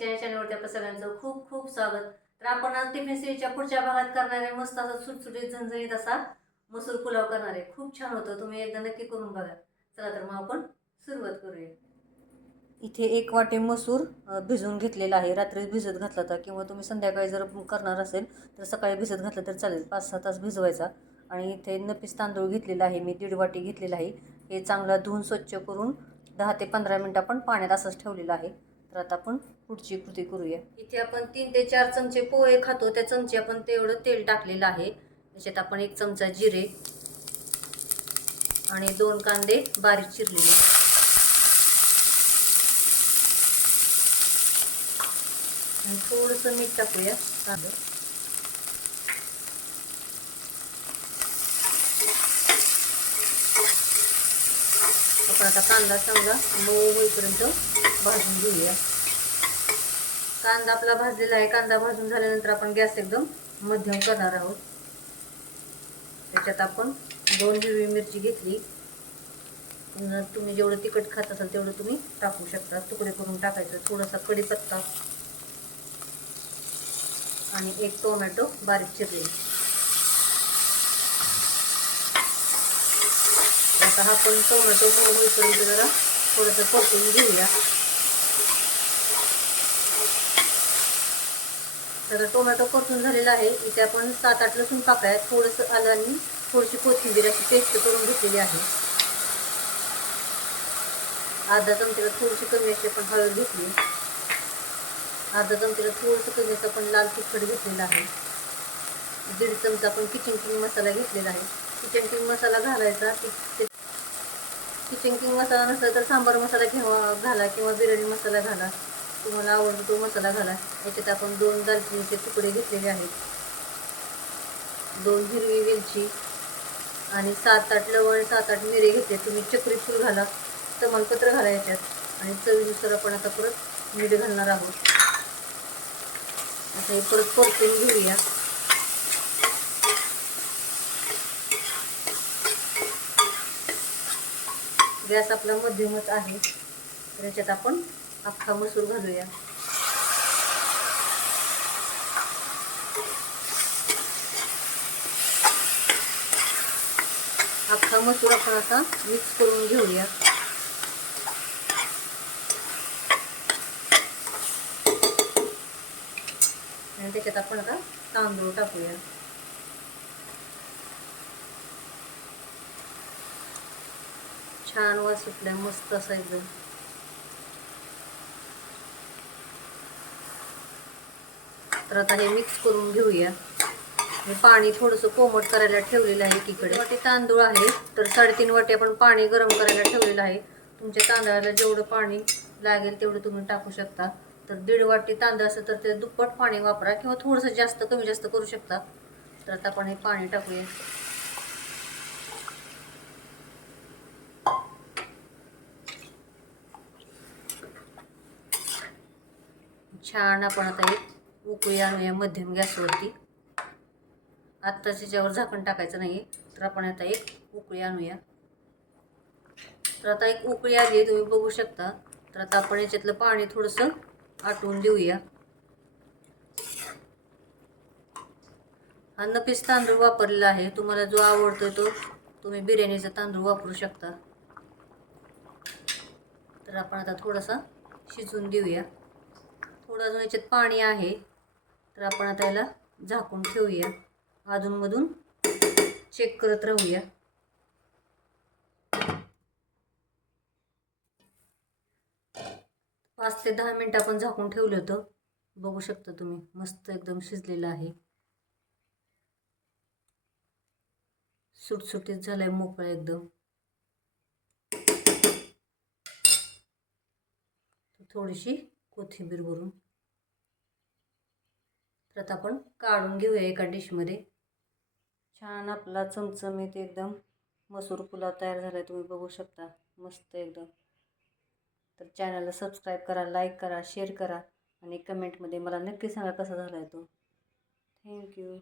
Kitchen या चॅनलवरती आपल्या सगळ्यांचं खूप खूप स्वागत. तर आपण आज टिफिन सिरीजच्या पुढच्या भागात करणार आहे मस्त असं सुटसुटीत झणझणीत असा मसूर पुलाव करणार आहे. खूप छान होतं तुम्ही एकदा नक्की करून बघा. चला तर मग आपण सुरुवात करूया. इथे एक वाटे मसूर भिजवून घेतलेला आहे. रात्री भिजत घातला होता किंवा तुम्ही संध्याकाळी जर करणार असेल तर सकाळी भिजत घातलं तर चालेल. पाच सहा तास भिजवायचा. आणि इथे नपीस तांदूळ घेतलेला आहे मी दीड वाटी घेतलेला आहे. हे चांगलं धुवून स्वच्छ करून दहा ते पंधरा मिनटं आपण पाण्यात असंच ठेवलेलं आहे. तर आता आपण पुढची कृती करूया. इथे आपण तीन ते चार चमचे पोहे खातो. त्या चमचे आपण तेवढं तेल टाकलेलं आहे. त्याच्यात आपण एक चमचा जिरे आणि दोन कांदे बारीक चिरलेले. आणि थोडंसं मीठ टाकूया. कांदा. आपण आता कांदा चांगला मऊ होईपर्यंत भाजून घेऊया. कांदा आपला भाजलेला आहे. कांदा भाजून झाल्यानंतर आपण गॅस एकदम मध्यम करणार आहोत. त्याच्यात आपण दोन हिरवी मिरची घेतली. तुम्ही जेवढं तिखट खात असाल तेवढं तुम्ही टाकू शकता. तुकडे करून टाकायचं. थोडासा कढीपत्ता आणि एक टोमॅटो बारीक चिरले आता हा पण टोमॅटो मऊ जरा थोडंसं परतून घेऊया. तर टोमॅटो परतून झालेला आहे. इथे आपण सात आठ लसूण पाकळ्या थोडंसं आलं आणि थोडीशी कोथिंबीर अशी पेस्ट करून घेतलेली आहे. अर्धा चमचीला थोडीशी कमी अशी आपण हळद घेतली. अर्धा चमचीला थोडंसं कमी असं आपण लाल तिखट घेतलेलं आहे. दीड चमचा आपण किचन किंग मसाला घेतलेला आहे. किचन किंग मसाला घालायचा. किचन किंग मसाला नसला तर सांबार मसाला घेवा घाला किंवा बिर्याणी मसाला घाला. तुम्हाला आवडतो तो मसाला घाला. याच्यात आपण दोन दालचिनीचे तुकडे घेतलेले आहेत. दोन हिरवी वेलची आणि सात आठ लवण सात आठ मिरे घेतले. तुम्ही चक्री फूल घाला तमालपत्र घाला याच्यात. आणि चवीनुसार आपण आता परत मीठ घालणार आहोत. आता हे परत परतून घेऊया. गॅस आपला मध्यमच आहे. तर याच्यात आपण अख्खा मसूर घालूया. अख्खा मसूर आपण आता मिक्स करून घेऊया. आणि त्याच्यात आपण आता तांदूळ टाकूया. छान वास सुटलाय मस्त असायचं तर आता हे मिक्स करून घेऊया. मी पाणी थोडंसं कोमट करायला ठेवलेलं आहे एकीकडे. वाटी तांदूळ आहे तर साडेतीन वाटी आपण पाणी गरम करायला ठेवलेलं आहे. तुमच्या तांदळाला जेवढं पाणी लागेल तेवढं तुम्ही टाकू शकता. तर दीड वाटी तांदूळ असेल तर ते दुप्पट पाणी वापरा किंवा थोडंसं जास्त कमी जास्त करू शकता. तर आता आपण हे पाणी टाकूया. छान आपण आता एक उकळी आणूया मध्यम गॅसवरती. आत्ताच याच्यावर झाकण टाकायचं नाही तर आपण आता एक उकळी आणूया. तर आता एक उकळी आली आहे तुम्ही बघू शकता. तर आता आपण याच्यातलं पाणी थोडंसं आटवून देऊया. हा नपीस तांदूळ वापरलेला आहे. तुम्हाला जो आवडतोय तो तुम्ही बिर्याणीचा तांदूळ वापरू शकता. तर आपण आता थोडासा शिजवून देऊया. थोडं अजून याच्यात पाणी आहे. तर आपण आता याला झाकून ठेवूया. अधूनमधून चेक करत राहूया. पाच ते दहा मिनटं आपण झाकून ठेवलं होतं. बघू शकता तुम्ही मस्त एकदम शिजलेलं आहे. सुटसुटीत झालाय मोकळा एकदम. थोडीशी कोथिंबीर भरून तर आता आपण काढून घेऊया एका डिशमध्ये. छान आपला चमचमीत एकदम मसूर पुलाव तयार झाला आहे तुम्ही बघू शकता. मस्त एकदम. तर चॅनलला सबस्क्राईब करा लाईक करा शेअर करा आणि कमेंटमध्ये मला नक्की सांगा कसा झाला आहे तो थँक्यू